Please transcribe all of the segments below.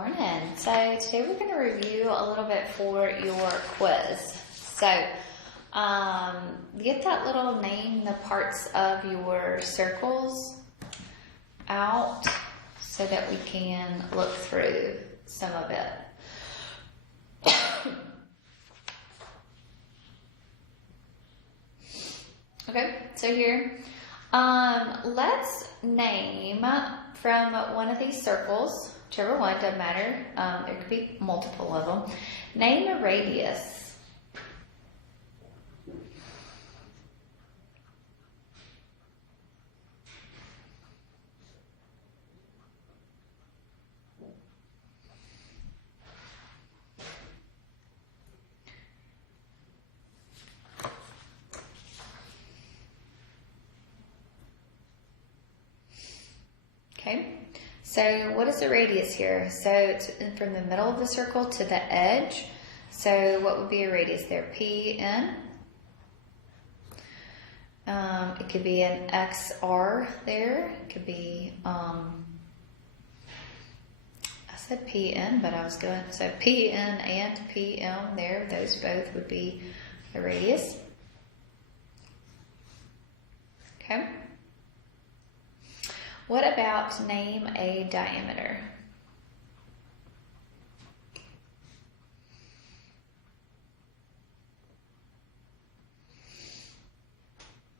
Morning. So today we're going to review a little bit for your quiz. So get that little name the parts of your circles out so that we can look through some of it. Okay, so here, let's name from one of these circles, whichever one, doesn't matter. There could be multiple of them. Name a radius. Okay, so what is the radius here? So it's from the middle of the circle to the edge. So what would be a radius there? PN. It could be an XR there. It could be, I said PN, but I was going, so PN and PM there, those both would be a radius. Okay. What about name a diameter?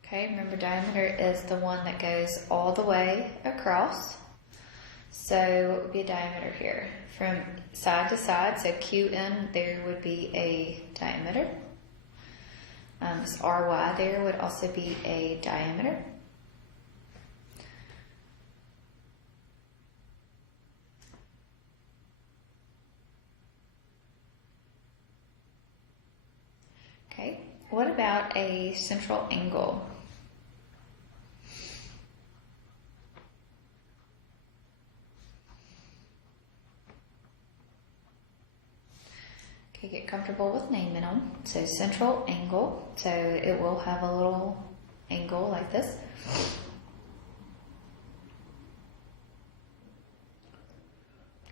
Okay, remember diameter is the one that goes all the way across. So what would be a diameter here? From side to side, so QN there would be a diameter. This RY there would also be a diameter. Okay, what about a central angle? Okay, get comfortable with naming them. So central angle, so it will have a little angle like this.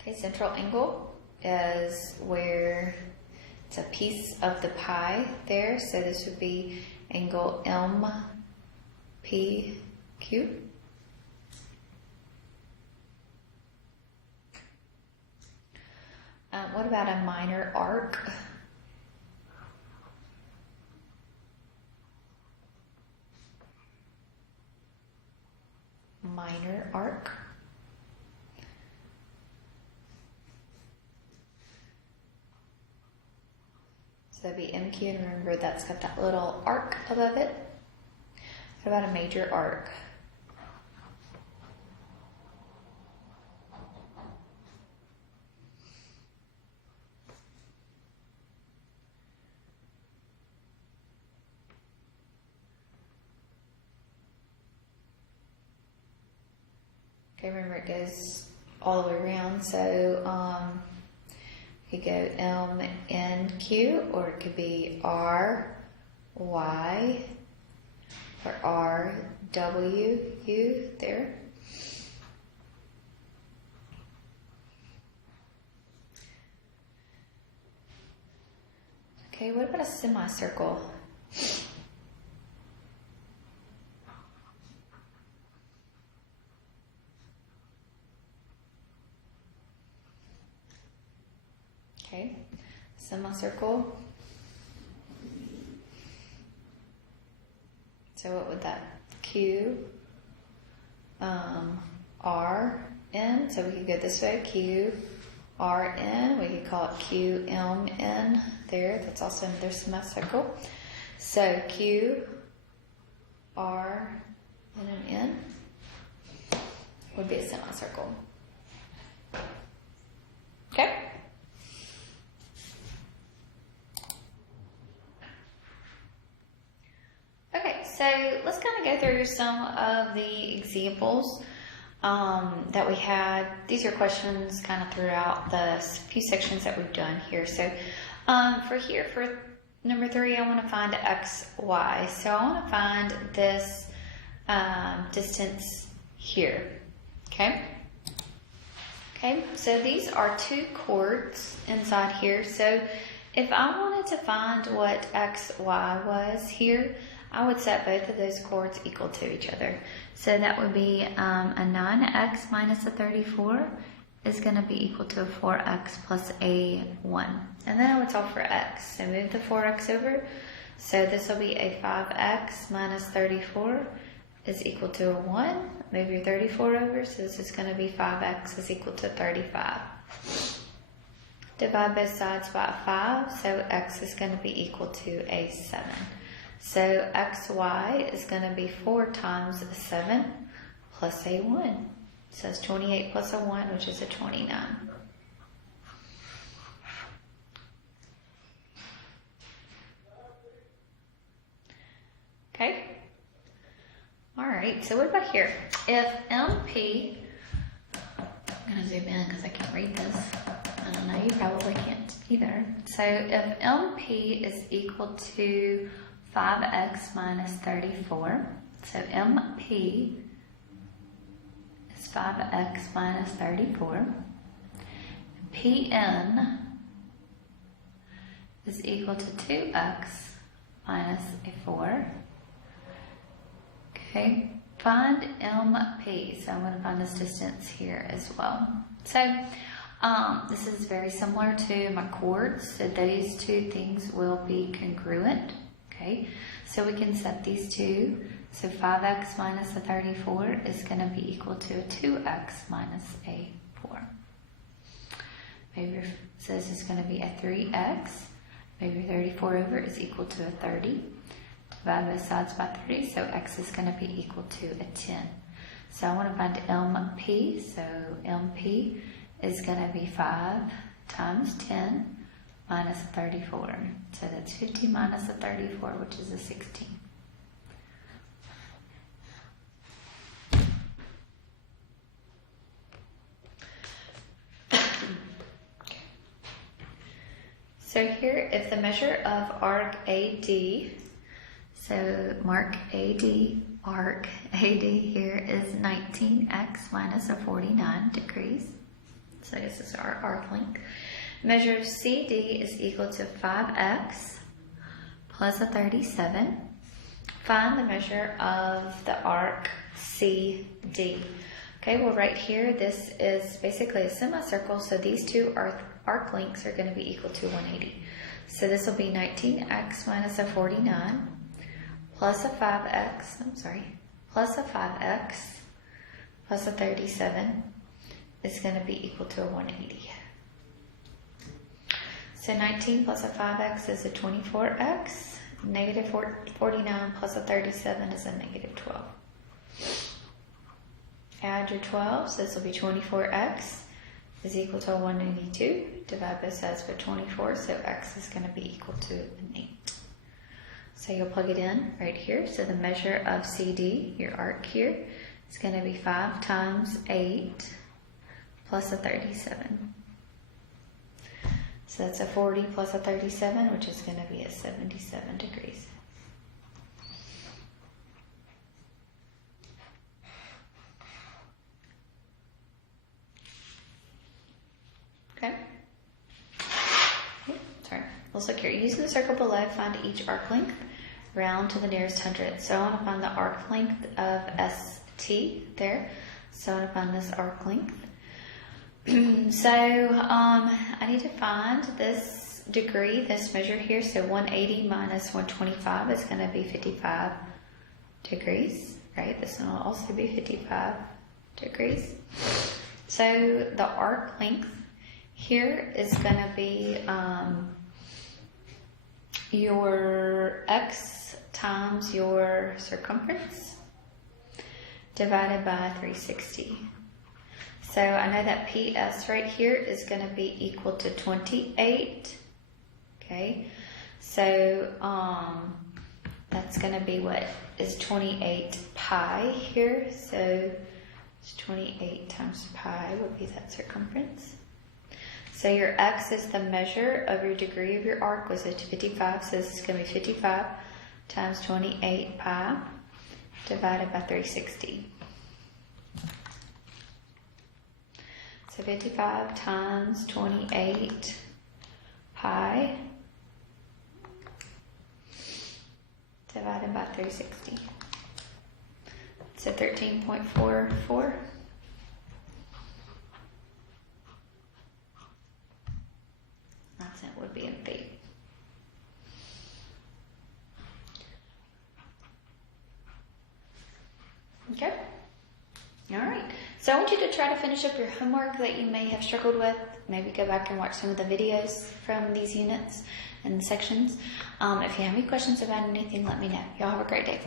Okay, central angle is where it's a piece of the pie there, so this would be angle MPQ. What about a minor arc? Minor arc. So that'd be MQ, and remember that's got that little arc above it. What about a major arc? Okay, remember it goes all the way around, so you could go M, N, Q, or it could be R, Y, or R, W, U there. Okay, what about a semicircle? Okay, semicircle. So what would that? Q, R, N. So we could go this way. Q, R, N. We could call it Q, M, N there. That's also another semicircle. So Q, R, and an N would be a semicircle. Okay. So let's kind of go through some of the examples that we had. These are questions kind of throughout the few sections that we've done here. So for number 3, I want to find x, y. So I want to find this distance here. Okay. Okay, so these are two chords inside here. So if I wanted to find what x, y was here, I would set both of those chords equal to each other. So that would be a 9x minus a 34 is going to be equal to a 4x plus a 1. And then I would solve for x. So move the 4x over. So this will be a 5x minus 34 is equal to a 1. Move your 34 over. So this is going to be 5x is equal to 35. Divide both sides by 5. So x is going to be equal to a 7. So xy is going to be 4 times a 7 plus a 1. So it's 28 plus a 1, which is a 29. Okay. All right, so what about here? If MP, I'm going to zoom in because I can't read this. I don't know, you probably can't either. So if MP is equal to 5x minus 34, so MP is 5x minus 34. Pn is equal to 2x minus a 4. Okay, find MP. So I'm going to find this distance here as well. So this is very similar to my chords. So these two things will be congruent. Okay, so we can set these two. So 5x minus a 34 is going to be equal to a 2x minus a 4. So this is going to be a 3x. Maybe 34 over is equal to a 30. Divide both sides by 30, so x is going to be equal to a 10. So I want to find MP. So MP is going to be 5 times 10 minus a 34. So that's 50 minus a 34, which is a 16. So here, if the measure of arc AD, so mark AD, arc AD here is 19x minus a 49 degrees. So this is our arc length. Measure of CD is equal to 5x plus a 37. Find the measure of the arc CD. Okay, well right here, this is basically a semicircle, so these two arc lengths are going to be equal to 180. So this will be 19x minus a 49 plus a 5x, plus a 5x plus a 37 is going to be equal to a 180. So 19 plus a 5x is a 24x. Negative 49 plus a 37 is a negative 12. Add your 12, so this will be 24x is equal to a 182. Divide both sides by 24, so x is going to be equal to an 8. So you'll plug it in right here. So the measure of CD, your arc here, is going to be 5 times 8 plus a 37. So that's a 40 plus a 37, which is going to be at 77 degrees. Okay. Sorry. Let's look here. Using the circle below, find each arc length. Round to the nearest hundredth. So I want to find the arc length of ST there. So I want to find this arc length. So I need to find this degree, this measure here. So 180 minus 125 is going to be 55 degrees, right? This one will also be 55 degrees. So the arc length here is going to be your x times your circumference divided by 360. So I know that PS right here is going to be equal to 28. Okay, so that's going to be what is 28 pi here. So it's 28 times pi would be that circumference. So your x is the measure of your degree of your arc, was it 55? So this is going to be 55 times 28 pi divided by 360. So So 55 times 28 pi divided by 360. So 13.44. That's it, would be in feet. Okay. All right. So I want you to try to finish up your homework that you may have struggled with. Maybe go back and watch some of the videos from these units and sections. If you have any questions about anything, let me know. Y'all have a great day.